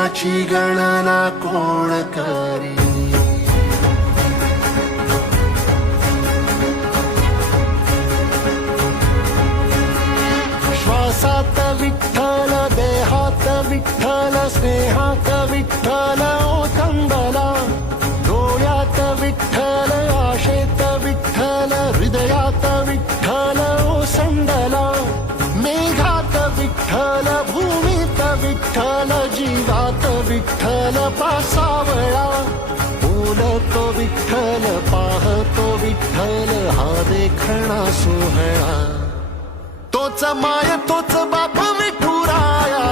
पुण्याची गणना कोण करी. श्वासात विठ्ठल, देहात विठ्ठल, स्नेहात विठ्ठल ओथंबला. डोळ्यात विठ्ठल, आशेत विठ्ठल, हृदयात विठ्ठल ओसंडला. मेघात विठ्ठल, भूमीत विठ्ठल, जीवात विठ्ठल पासावळा. बोलतो विठ्ठल, पाहतो विठ्ठल, हा देखणा सोहळा. तोच माय तोच बाप विठुराया.